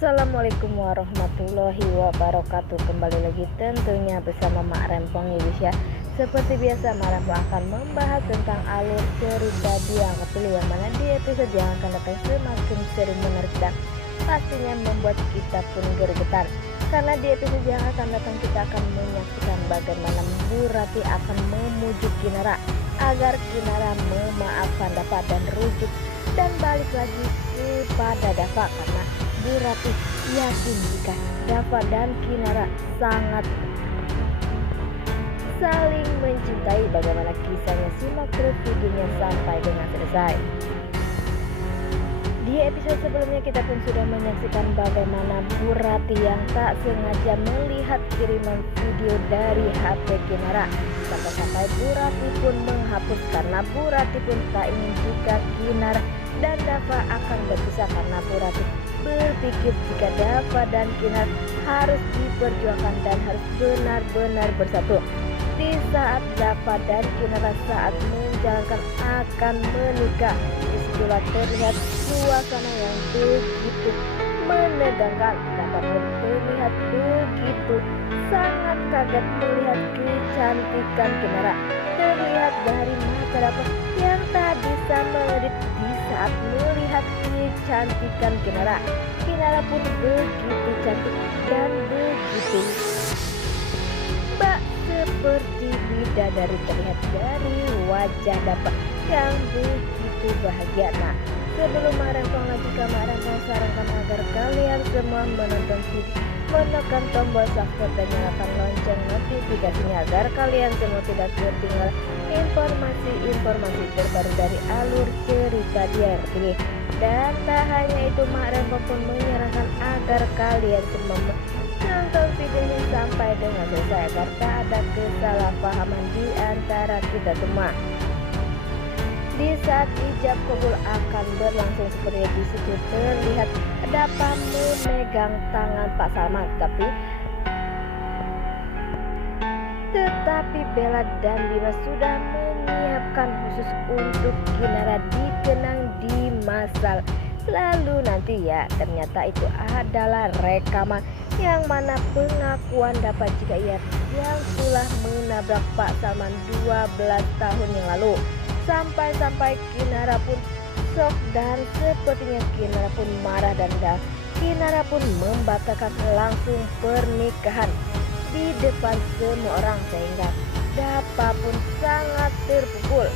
Assalamualaikum warahmatullahi wabarakatuh. Kembali lagi tentunya bersama Mak Rempong ya guys ya. Seperti biasa Mak Rempong akan membahas tentang alur cerita yang kepilih, yang mana di episode yang akan datang semakin seru, menarik dan pastinya membuat kita pun gergetan. Karena di episode yang akan datang kita akan menyaksikan bagaimana Bu Ratih akan memujuk Kinara agar Kinara memaafkan Dava dan rujuk dan balik lagi kepada Dava, karena Bu Ratih yakin jika Dava dan Kinara sangat saling mencintai. Bagaimana kisahnya, simak terus videonya sampai dengan selesai. Di episode sebelumnya kita pun sudah menyaksikan bagaimana Bu Ratih yang tak sengaja melihat kiriman video dari HP Kinara, sampai-sampai Bu Ratih pun menghapus karena Bu Ratih pun tak ingin jika Kinara dan Dava akan berpisah, karena Bu Ratih berpikir jika Dava dan Kinara harus diperjuangkan dan harus benar-benar bersatu. Di saat Dava dan Kinara saat menjalankan akan menikah, disitulah terlihat suasana yang begitu menegangkan. Dava pun terlihat begitu sangat kaget melihat kecantikan Kinara. Terlihat dari mata Dava yang tak bisa mengedip di saat melihat kecantikan Kinara. Kinara pun begitu cantik dan begitu seperti bidadari terlihat dari wajah Dava yang begitu bahagia. Nah, sebelum Mak Rempong lanjutkan, Mak Rempong sarankan agar kalian semua menonton video, menekan tombol subscribe dan nyalakan lonceng notifikasinya agar kalian semua tidak ketinggalan informasi-informasi terbaru dari alur cerita di RT. Dan tak hanya itu, Mak Rempong pun menyarankan agar kalian semua nonton videonya sampai dengan selesai agar tak ada kesalahpahaman di antara kita semua. Di saat ijab kabul akan berlangsung, seperti di situ terlihat Dava memegang tangan Pak Salman, tetapi Bella dan Bima sudah menyiapkan khusus untuk Kinara dikenang di masal lalu nanti ya. Ternyata itu adalah rekaman yang mana pengakuan Dava jika ia yang telah menabrak Pak Salman 12 tahun yang lalu. Sampai-sampai Kinara pun shock dan sepertinya Kinara pun marah dan Kinara pun membatalkan langsung pernikahan di depan semua orang, sehingga Dava pun sangat terpukul.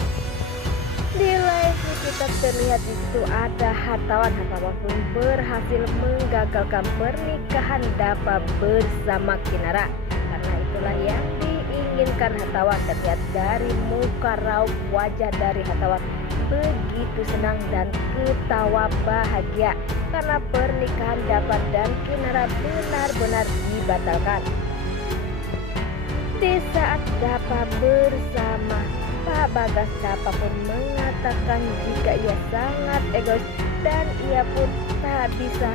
Di lain sisi kita terlihat di situ ada hartawan pun berhasil menggagalkan pernikahan Dava bersama Kinara, karena itulah yang diinginkan hartawan. Terlihat dari muka raut wajah dari hartawan begitu senang dan ketawa bahagia karena pernikahan Dava dan Kinara benar-benar dibatalkan. Di saat Dava bersama Pak Bagas, Dava pun mengatakan jika ia sangat egois dan ia pun tak bisa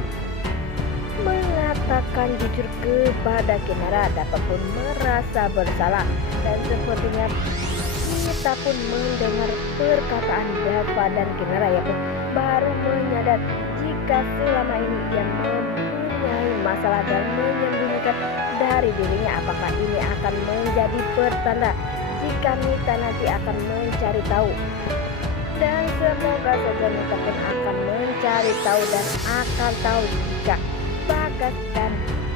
mengatakan jujur kepada Kinara. Dava pun merasa bersalah dan sepertinya kita pun mendengar perkataan Dava dan Kinara, ia pun baru menyadar jika selama ini ia mempunyai masalah dan menyembunyikan dari dirinya. Apakah ini akan menjadi pertanda jika Mita nanti akan mencari tahu? Dan semoga saja Mita pun akan mencari tahu dan akan tahu jika Bagas dan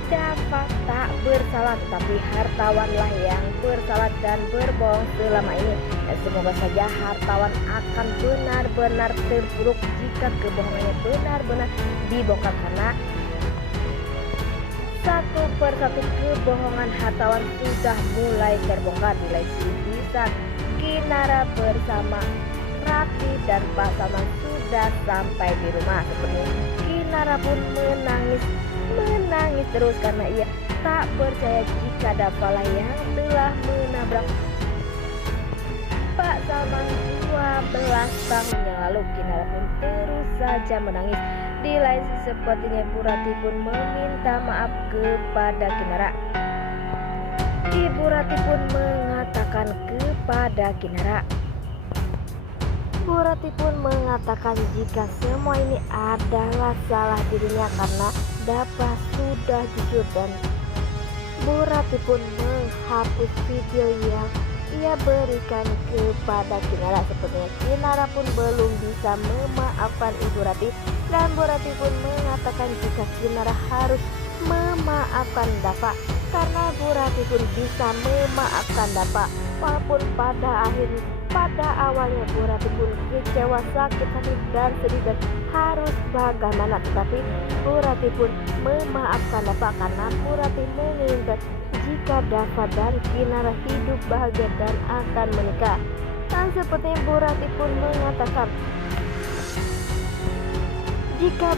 Dava tak bersalah, tetapi hartawanlah yang bersalah dan berbohong selama ini. Dan semoga saja hartawan akan benar-benar terpuruk jika kebohongannya benar-benar dibongkar, karena satu persatu kebohongan hartawan sudah mulai terbongkar. Di lain sisi saat Kinara bersama Ratih dan Pak Salman sudah sampai di rumah, seperti Kinara pun menangis terus karena ia tak percaya jika Dava lah yang telah menabrak Pak Salman 12 tahun yang lalu. Kinara pun terus saja menangis. Di lain sisi sepertinya Bu Ratih pun meminta maaf kepada Kinara. Ibu Ratih pun mengatakan kepada Kinara, Bu Ratih pun mengatakan jika semua ini adalah salah dirinya karena Dava sudah jujur dan Bu Ratih pun menghapus video yang ia berikan kepada Kinara. Sepertinya Kinara pun belum bisa memaafkan Ibu Ratih, dan Bu Ratih pun mengatakan jika Kinara harus memaafkan Dava, karena Bu Ratih pun bisa memaafkan Dava. Walaupun pada awalnya Bu Ratih pun kecewa, sakit hati dan sedih dan harus bagaimana, tetapi Bu Ratih pun memaafkan Dava karena Bu Ratih menginginkan jika Dava dan Kinara hidup bahagia dan akan menikah. Dan sepertinya Bu Ratih pun mengatakan jika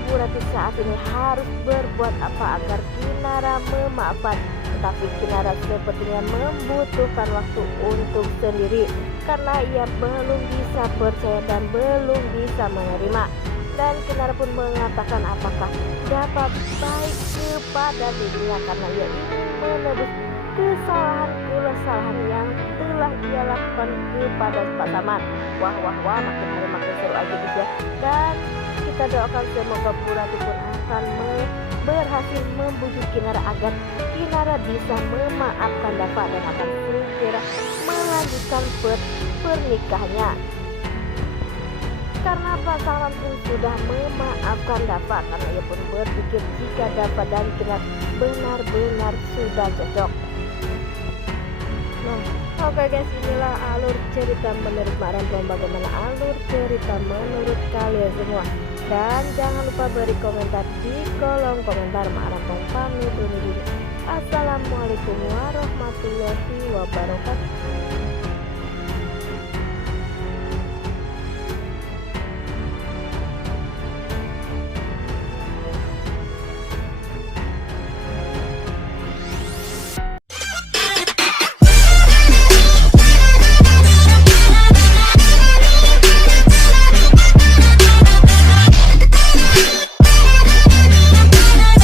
Bu Ratih saat ini harus berbuat apa agar Kinara memaafkan, tetapi Kinara sepertinya membutuhkan waktu untuk sendiri karena ia belum bisa percaya dan belum bisa menerima. Dan Kinara pun mengatakan apakah dapat baik kepada dirinya karena ia ingin menebus kesalahan yang telah ia lakukan kepada pasangan. Wah, makin hari makin seru aja guys ya. Dan kita doakan semoga Bu Ratih pun akan berhasil membujuk Kinara agar Kinara bisa memaafkan Dava dan akan segera melanjutkan pernikahannya. Karena pasangan pun sudah memaafkan Dava karena ia pun berpikir jika Dava dan Kinara benar-benar sudah cocok. Nah, oke guys, inilah alur cerita menurut Mak Rampong. Bagaimana alur cerita menurut kalian semua? Dan jangan lupa beri komentar di kolom komentar. Mak Rampong pamit undur diri. Assalamualaikum warahmatullahi wabarakatuh.